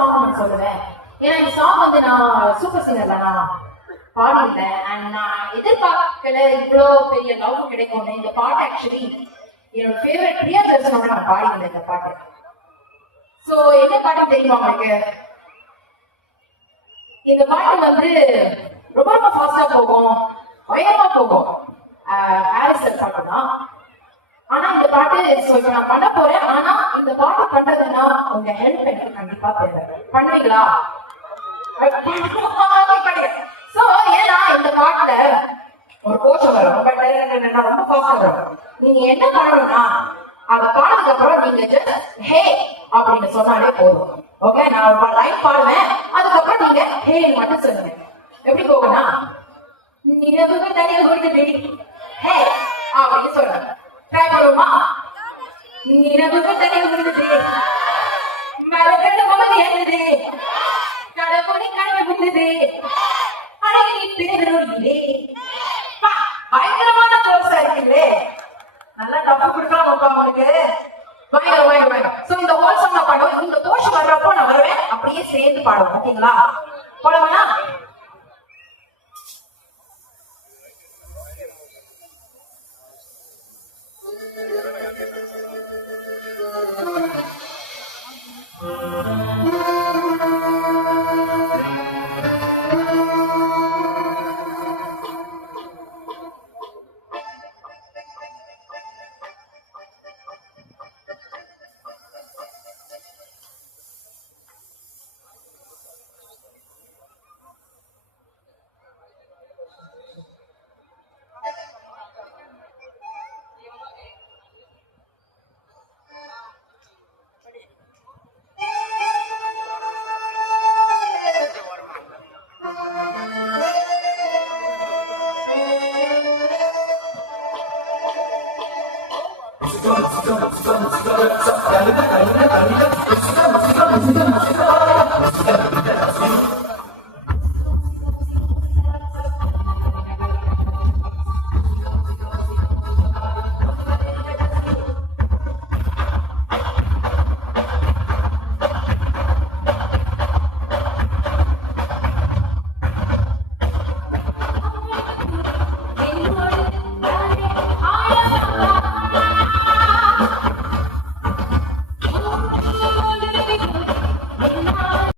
Song நான் சொல்லுவேன். ஏன்னா இந்த சாங் வந்து நான் சூப்பர் சிங்கர்ல நான் பாடிட்டேன். அண்ட் நான் எதிர்பார்க்கல இவ்வளோ பெரிய லவ் கிடைக்கும்னு. இந்த பாட்டு ஆக்சுவலி என்னோட ஃபேவரட் பிரியா தர்ஷனோட நான் பாடியிருந்தேன் இந்த பாட்டு. சோ என்ன பாட்டு தெரியுமா உங்களுக்கு? இந்த பாட்டு வந்து ரொம்ப ரொம்ப ஃபாஸ்டா போகும், பயமா போகும். ஹாரிஸ் பாட்டுனா. ஆனா இந்த பாட்டு இப்ப நான் பண்ண போறேன். ஆனா இந்த பாட்டு பண்றதுன்னா உங்க ஹெல்ப் எனக்கு கண்டிப்பா தேவை. பண்ணுவீங்களா? சோ ஏன்னா இந்த பாட்டுல ஒரு கோஷம் வரும், ரொம்ப ஃபாஸ்டா வரும். நீங்க என்ன பண்ணணும்னா அதை பாடுறதுக்கு அப்புறம் நீங்க ஜஸ்ட் ஹே அப்படின்னு சொன்னாலே போதும். ஓகே, நான் ஒரு லைன் பாடுவேன், அதுக்கப்புறம் நீங்க ஹே மட்டும் சொல்லுங்க. எப்படி போகும்னா நிலவுகள் தனியா கொடுத்துட்டு ஹே அப்படின்னு சொல்றேன். ட்ரை பண்ணுமா? நிலவுகள் தனியா கொடுத்துட்டு மலக்கண்டு போது ஏறுது, கடவுளை கடவுள் விட்டுது, அழகி பேருளே. பயங்கரமான கோர்ஸா இருக்குல்லே. நல்லா தப்பு கொடுக்கலாம் உங்களுக்கு. பயங்கரம். சோ இந்த ஹோல் சாங் நான் பாடுவேன். இந்த கோஷம் வர்றப்போ நான் வருவேன், அப்படியே சேர்ந்து பாடுவோம். ஓகேங்களா? போடவா?